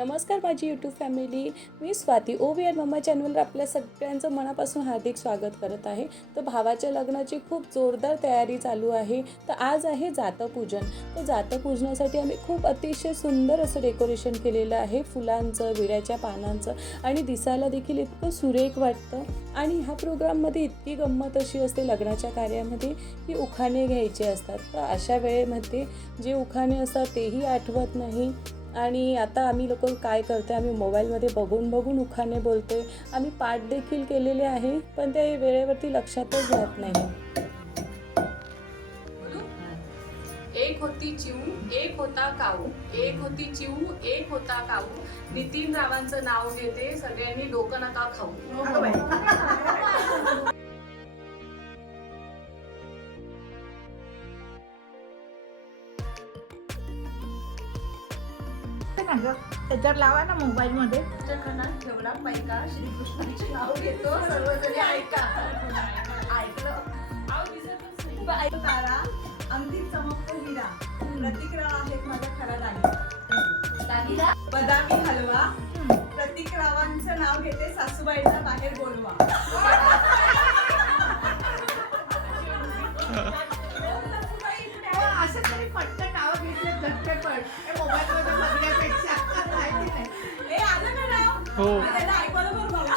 नमस्कार माझी YouTube family, मी Swati OVR mamma चॅनलवर आपल्या सगळ्यांचं मनापासून हार्दिक स्वागत करत आहे। तर भावाच्या लग्नाची खूप जोरदार तयारी चालू आहे। तर आज आहे जातपूजन। तर जातपूजनासाठी आम्ही खूप अतिशय सुंदर असं डेकोरेशन केलेलं आहे, फुलांचं, विड्याच्या पानांचं, आणि दिसायला देखील इतकं सुरेख वाटतं। आणि ह्या प्रोग्राममध्ये इतकी गंमत अशी असते लग्नाच्या कार्यामध्ये की उखाणे घ्यायचे असतात। तर अशा वेळेमध्ये जे उखाणे असतात तेही आठवत नाही, आणि आता आम्ही लोक काय करतो, आम्ही मोबाईलमध्ये बघून उखाणे बोलतोय। आम्ही पाठ देखील केलेले आहे, पण ते वेळेवरती लक्षातच राहत नाही। एक होती चिऊ, एक होता काऊ, एक होती चिऊ, एक होता काऊ, नितीन रावांचं नाव घेते, सगळ्यांनी डोकं नका खाऊ। त्याच्यावर लावा ना मोबाईल मध्ये। कानात ठेवला पैका, श्रीकृष्णाचे नाव घेतो, सर्वजणी ऐका। ऐकलं तारा, अंगठीत चमकतो हिरा, प्रतिक्राव आहेत माझा खरा दागिना, बदामी हलवा, प्रतिक्रावांचं नाव घेते, सासूबाईंना बाहेर बोलवा। असं तरी पटकन नाव घेतलं झटपट मोबाईल मध्ये बघण्यापेक्षा माहिती नाही। हे आलं का नाव? हो। त्याला ऐकवलं बरं मला।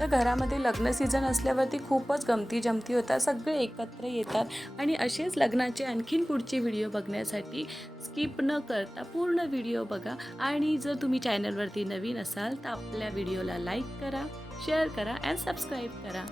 तर घरामध्ये लग्न सीझन असल्यावरती खूपच गमती जमती होतात, सगळे एकत्र येतात। आणि असेच लग्नाचे आणखीन पुढचे व्हिडिओ बघण्यासाठी स्किप न करता पूर्ण व्हिडिओ बघा। आणि जर तुम्ही चॅनलवरती नवीन असाल तर आपल्या व्हिडिओला लाईक करा, शेअर करा आणि सबस्क्राईब करा।